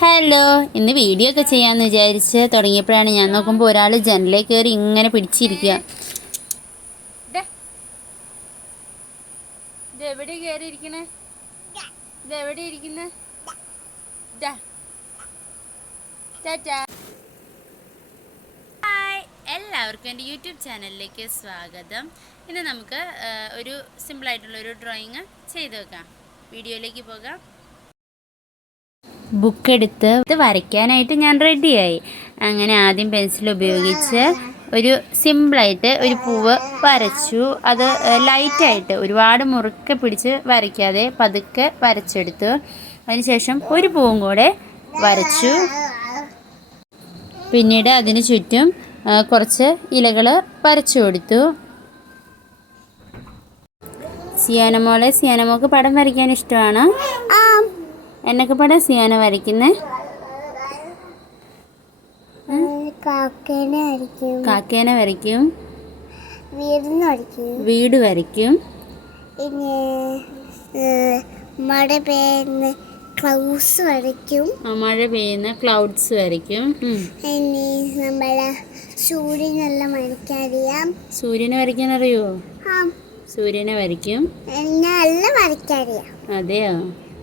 Hello, ഇന്ന് video ഒക്കെ ചെയ്യാമെന്ന് വിചാരിച്ച് തുടങ്ങിയപ്പോഴാണ് ഞാൻ നോക്കുമ്പോൾ ഒരാൾ ജനലിൽ കയറി ഇങ്ങനെ പിടിച്ചിരിക്കുക. ഇതെവിടെ കയറിയിരിക്കണേ? ഇതെവിടെ ഇരിക്കുന്നേ? ഹായ്, എല്ലാവർക്കും എൻ്റെ യൂട്യൂബ് ചാനലിലേക്ക് സ്വാഗതം. ഇന്ന് നമുക്ക് ഒരു സിമ്പിളായിട്ടുള്ളൊരു ഡ്രോയിങ് ചെയ്ത് വെക്കാം. വീഡിയോയിലേക്ക് പോകാം. ബുക്ക് എടുത്ത് വരയ്ക്കാനായിട്ട് ഞാൻ റെഡിയായി. അങ്ങനെ ആദ്യം പെൻസിൽ ഉപയോഗിച്ച് ഒരു സിമ്പിളായിട്ട് ഒരു പൂവ് വരച്ചു. അത് ലൈറ്റായിട്ട് ഒരുപാട് മുറുക്കെ പിടിച്ച് വരയ്ക്കാതെ പതുക്കെ വരച്ചെടുത്തു. അതിനുശേഷം ഒരു പൂവും കൂടെ വരച്ചു. പിന്നീട് അതിന് ചുറ്റും കുറച്ച് ഇലകൾ വരച്ചു കൊടുത്തു. സിയാനമോൾക്ക് പടം വരയ്ക്കാൻ ഇഷ്ടമാണ്. എന്നൊക്കെ പടം സിയാന വരയ്ക്കുന്നേ? കാക്കേനെ വരയ്ക്കും, വീട് വരയ്ക്കും, പിന്നെ മഴ പെയ്യുന്ന ക്ലൗഡ്സ് വരയ്ക്കും. മഴ പെയ്യുന്ന ക്ലൗഡ്സ് വരയ്ക്കും. പിന്നെ നമ്മളെ സൂര്യനെല്ലാം വരയ്ക്കാറിയാം. സൂര്യനെ വരയ്ക്കാൻ അറിയുമോ? സൂര്യനെ വരയ്ക്കും. എല്ലാം വരയ്ക്കാറിയാം. അതെയോ?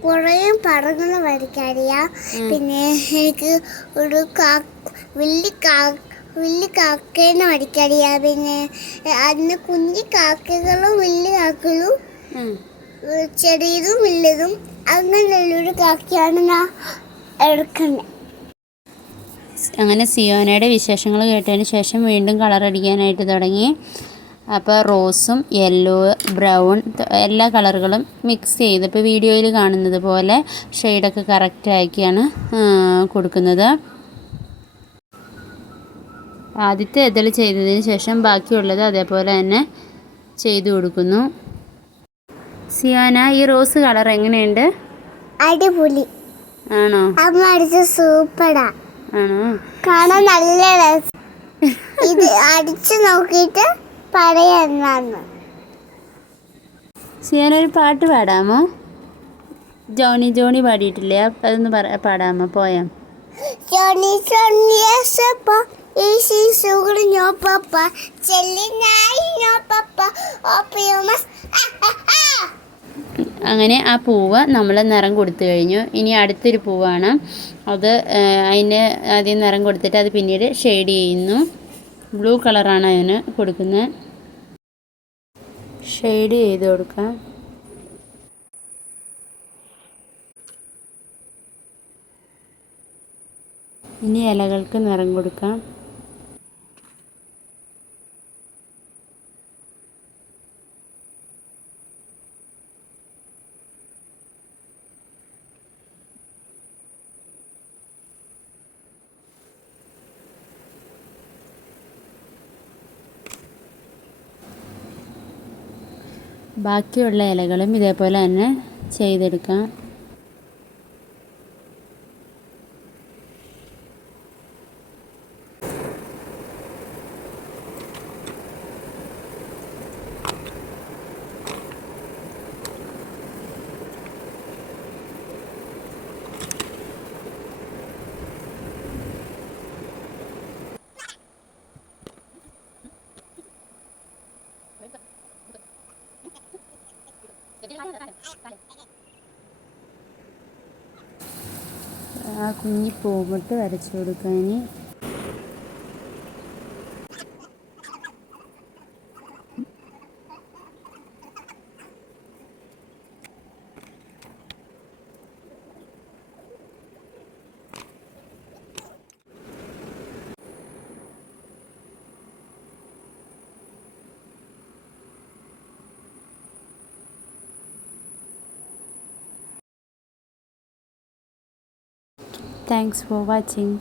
കുറേ പടങ്ങൾ വരയ്ക്കാറിയാം. പിന്നെ എനിക്ക് ഒരു വലിയ കാക്കേനെ വരയ്ക്കാറിയാം. പിന്നെ അതിന് കുഞ്ഞു കാക്കകളും വലിയ കാക്കകളും ചെറിയതും വലുതും അങ്ങനെയുള്ളൊരു കാക്കയാണ് ഞാൻ എടുക്കുന്നത്. അങ്ങനെ സിയോനയുടെ വിശേഷങ്ങൾ കേട്ടതിന് ശേഷം വീണ്ടും കളറടിക്കാനായിട്ട് തുടങ്ങി. അപ്പോൾ റോസും യെല്ലോ, ബ്രൗൺ എല്ലാ കളറുകളും മിക്സ് ചെയ്ത് ഇപ്പോൾ വീഡിയോയിൽ കാണുന്നത് പോലെ ഷെയ്ഡൊക്കെ കറക്റ്റാക്കിയാണ് കൊടുക്കുന്നത്. ആദ്യത്തെ ഇതൾ ചെയ്തതിന് ശേഷം ബാക്കിയുള്ളത് അതേപോലെ തന്നെ ചെയ്തു കൊടുക്കുന്നു. സിയാന, ഈ റോസ് കളർ എങ്ങനെയുണ്ട്? അടിപൊളി. ആണോ? അമ്മ അടിച്ച സൂപ്പറാ. ആണോ? കാണാൻ നല്ല രസം. ഇത് അടിച്ചു നോക്കിയിട്ട് പറയാന്ന്. സിയാന, ഒരു പാട്ട് പാടാമോ? Johnny Johnny പാടിയിട്ടില്ലേ? അതൊന്ന് പാടാമോ? പോയാം. ജോണി ജോണി യേശപ്പ ഈശി സുഗർ നോ പപ്പ ചെല്ലി നായി നോ പപ്പ ഓപ്പിയമസ്. അങ്ങനെ ആ പൂവ് നമ്മൾ നിറം കൊടുത്തു കഴിഞ്ഞു. ഇനി അടുത്തൊരു പൂവാണ്. അത് അതിന് ആദ്യം നിറം കൊടുത്തിട്ട് അത് പിന്നീട് ഷെയ്ഡ് ചെയ്യുന്നു. ബ്ലൂ കളറാണ് അതിന് കൊടുക്കുന്നത്. ഷെയ്ഡ് ചെയ്ത് കൊടുക്കാം. ഇനി ഇലകൾക്ക് നിറം കൊടുക്കാം. ബാക്കിയുള്ള ഇലകളും ഇതേപോലെ തന്നെ ചെയ്തെടുക്കാം. ആ കുഞ്ഞി പൂവിട്ട് വരച്ചു കൊടുക്കാൻ. Thanks for watching.